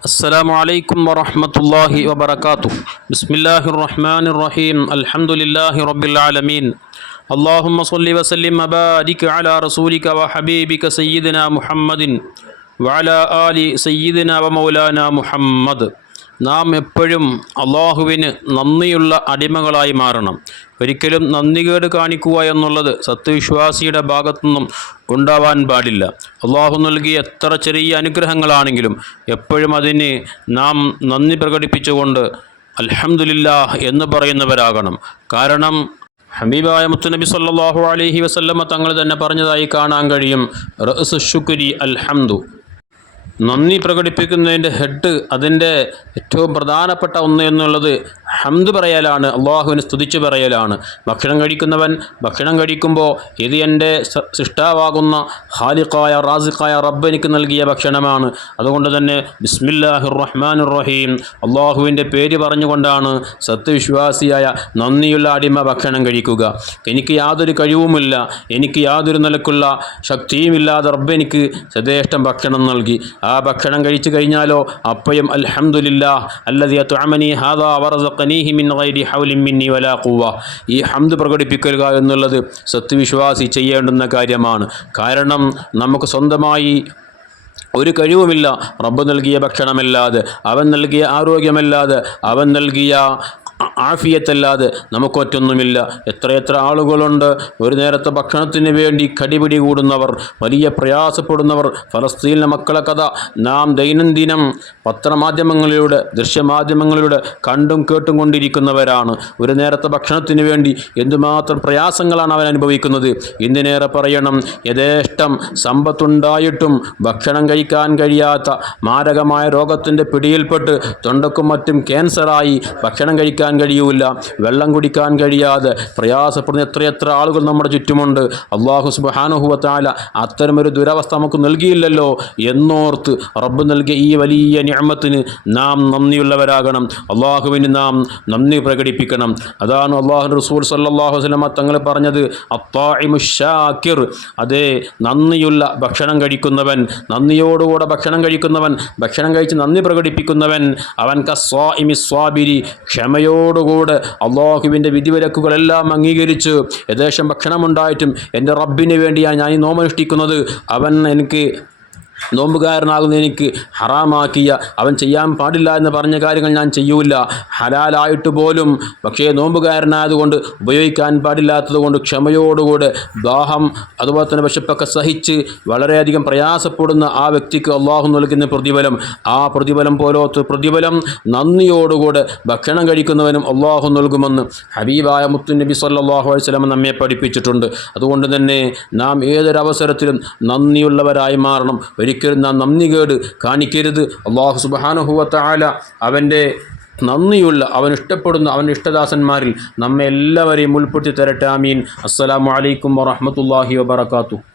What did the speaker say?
السلام عليكم ورحمة الله وبركاته بسم الله الرحمن الرحيم الحمد لله رب العالمين اللهم صل وسلم وبارك على رسولك وحبيبك سيدنا محمد وعلى آل سيدنا ومولانا محمد നാം എപ്പോഴും അള്ളാഹുവിന് നന്ദിയുള്ള അടിമകളായി മാറണം ഒരിക്കലും നന്ദികേട് കാണിക്കുക എന്നുള്ളത് സത്യവിശ്വാസിയുടെ ഭാഗത്തുനിന്നും ഉണ്ടാവാൻ പാടില്ല. അള്ളാഹു നൽകിയ എത്ര ചെറിയ അനുഗ്രഹങ്ങളാണെങ്കിലും എപ്പോഴും അതിന് നാം നന്ദി പ്രകടിപ്പിച്ചുകൊണ്ട് അൽഹംദുലില്ലാ എന്ന് പറയുന്നവരാകണം. കാരണം ഹബീബായ മുത്തുനബി സല്ലാഹു അലഹി വസല്ലമ തങ്ങൾ തന്നെ പറഞ്ഞതായി കാണാൻ കഴിയും റസ് ശുക്രി അൽഹംദു. നന്ദി പ്രകടിപ്പിക്കുന്നതിന്റെ ഹെഡ് അതിന്റെ ഏറ്റവും പ്രധാനപ്പെട്ട ഒന്ന് എന്നുള്ളത് ഹംദ് പറയലാണ് അള്ളാഹുവിന് സ്തുതിച്ചു പറയലാണ്. ഭക്ഷണം കഴിക്കുന്നവൻ ഭക്ഷണം കഴിക്കുമ്പോൾ ഇത് എന്റെ സൃഷ്ടാവാകുന്ന ഹാലിഖായ റാസിഖായ റബ്ബ് എനിക്ക് നൽകിയ ഭക്ഷണമാണ്. അതുകൊണ്ട് തന്നെ ബിസ്മില്ലാഹിർ റഹ്മാൻ റഹീം അള്ളാഹുവിന്റെ പേര് പറഞ്ഞുകൊണ്ടാണ് സത്യവിശ്വാസിയായ നന്ദിയുള്ള അടിമ ഭക്ഷണം കഴിക്കുക. എനിക്ക് യാതൊരു കഴിവുമില്ല എനിക്ക് യാതൊരു നിലക്കുള്ള ശക്തിയുമില്ലാതെ റബ്ബ് എനിക്ക് സദേഷ്ടം ഭക്ഷണം നൽകി. ആ ഭക്ഷണം കഴിച്ചു കഴിഞ്ഞാലോ അപ്പയും അൽഹംദുലില്ലാ അല്ലതിയ തുഴമനി ഹാദാ വറസഖനീഹി മിൻ ഗൈരി ഹൗലിൻ മിന്നി വലാ കൂവ ഈ ഹംദ് പ്രകടിപ്പിക്കുക എന്നുള്ളത് സത്യവിശ്വാസി ചെയ്യേണ്ടുന്ന കാര്യമാണ്. കാരണം നമുക്ക് സ്വന്തമായി ഒരു കഴിവുമില്ല. റബ്ബ് നൽകിയ ഭക്ഷണമല്ലാതെ അവൻ നൽകിയ ആരോഗ്യമല്ലാതെ അവൻ നൽകിയ ആഫിയത്തല്ലാതെ നമുക്കൊറ്റൊന്നുമില്ല. എത്രയെത്ര ആളുകളുണ്ട്. ഒരു നേരത്തെ ഭക്ഷണത്തിന് വേണ്ടി കടിപിടി കൂടുന്നവർ വലിയ പ്രയാസപ്പെടുന്നവർ ഫലസ്തീനിലെ മക്കളെ കഥ നാം ദൈനംദിനം പത്രമാധ്യമങ്ങളിലൂടെ ദൃശ്യമാധ്യമങ്ങളിലൂടെ കണ്ടും കേട്ടും കൊണ്ടിരിക്കുന്നവരാണ്. ഒരു നേരത്തെ ഭക്ഷണത്തിന് വേണ്ടി എന്തുമാത്രം പ്രയാസങ്ങളാണ് അവൻ അനുഭവിക്കുന്നത്. എന്തിനേറെ പറയണം യഥേഷ്ടം സമ്പത്തുണ്ടായിട്ടും ഭക്ഷണം കഴിക്കാൻ കഴിയാത്ത മാരകമായ രോഗത്തിന്റെ പിടിയിൽപ്പെട്ട് തൊണ്ടക്കും മറ്റും ക്യാൻസറായി ഭക്ഷണം കഴിക്കാൻ കഴിയൂല. വെള്ളം കുടിക്കാൻ കഴിയാതെ പ്രയാസപ്പെടുന്ന എത്രയെത്ര ആളുകൾ നമ്മുടെ ചുറ്റുമുണ്ട്. അള്ളാഹു സുബാനുഹുവത്താല അത്തരമൊരു ദുരവസ്ഥ നമുക്ക് നൽകിയില്ലല്ലോ എന്നോർത്ത് റബ്ബ് നൽകിയ ഈ വലിയ ഞാമത്തിന് നാം നന്ദിയുള്ളവരാകണം. അള്ളാഹുവിന് നാം നന്ദി പ്രകടിപ്പിക്കണം. അതാണ് അള്ളാഹു റസൂൽ സല്ലാഹു വസ്ലമ തങ്ങൾ പറഞ്ഞത് അത്താഇമുഷാക്കിർ അതേ നന്ദിയുള്ള ഭക്ഷണം കഴിക്കുന്നവൻ നന്ദിയോടുകൂടെ ഭക്ഷണം കഴിക്കുന്നവൻ ഭക്ഷണം കഴിച്ച് നന്ദി പ്രകടിപ്പിക്കുന്നവൻ അവൻ കസ്വാ ഇമി സ്വാബിരി ക്ഷമയോടുകൂടെ അള്ളാഹുവിന്റെ വിധിവിലക്കുകളെല്ലാം അംഗീകരിച്ച്. യഥേശം ഭക്ഷണമുണ്ടായിട്ടും എന്റെ റബ്ബിന് വേണ്ടിയാണ് ഞാൻ ഈ നോമനുഷ്ഠിക്കുന്നത് അവൻ എനിക്ക് നോമ്പുകാരനാകുന്ന എനിക്ക് ഹറാമാക്കിയ അവൻ ചെയ്യാൻ പാടില്ല എന്ന് പറഞ്ഞ കാര്യങ്ങൾ ഞാൻ ചെയ്യൂല. ഹലാലായിട്ട് പോലും പക്ഷേ നോമ്പുകാരനായതുകൊണ്ട് ഉപയോഗിക്കാൻ പാടില്ലാത്തതുകൊണ്ട് ക്ഷമയോടുകൂടെ ദാഹം അതുപോലെ തന്നെ വിശപ്പൊക്കെ സഹിച്ച് വളരെയധികം പ്രയാസപ്പെടുന്ന ആ വ്യക്തിക്ക് അള്ളാഹു നൽകുന്ന പ്രതിഫലം. ആ പ്രതിഫലം പോലത്തെ പ്രതിഫലം നന്ദിയോടുകൂടെ ഭക്ഷണം കഴിക്കുന്നവനും അള്ളാഹു നൽകുമെന്ന് ഹബീബായ മുത്തു നബി അലൈഹി വസല്ലം നമ്മെ പഠിപ്പിച്ചിട്ടുണ്ട്. അതുകൊണ്ട് തന്നെ നാം ഏതൊരവസരത്തിലും നന്ദിയുള്ളവരായി മാറണം. ഒരിക്കലും നാം നന്ദികേട് കാണിക്കരുത്. അള്ളാഹു സുബാനുഹുവത്തായ അവന്റെ നന്ദിയുള്ള അവൻ ഇഷ്ടപ്പെടുന്ന അവന്റെ ഇഷ്ടദാസന്മാരിൽ നമ്മെ എല്ലാവരെയും ഉൾപ്പെടുത്തി തരട്ടെ. ആമീൻ. അസ്സലാമു അലൈക്കും വറഹ്മത്തുള്ളാഹി വബറകാതുഹു.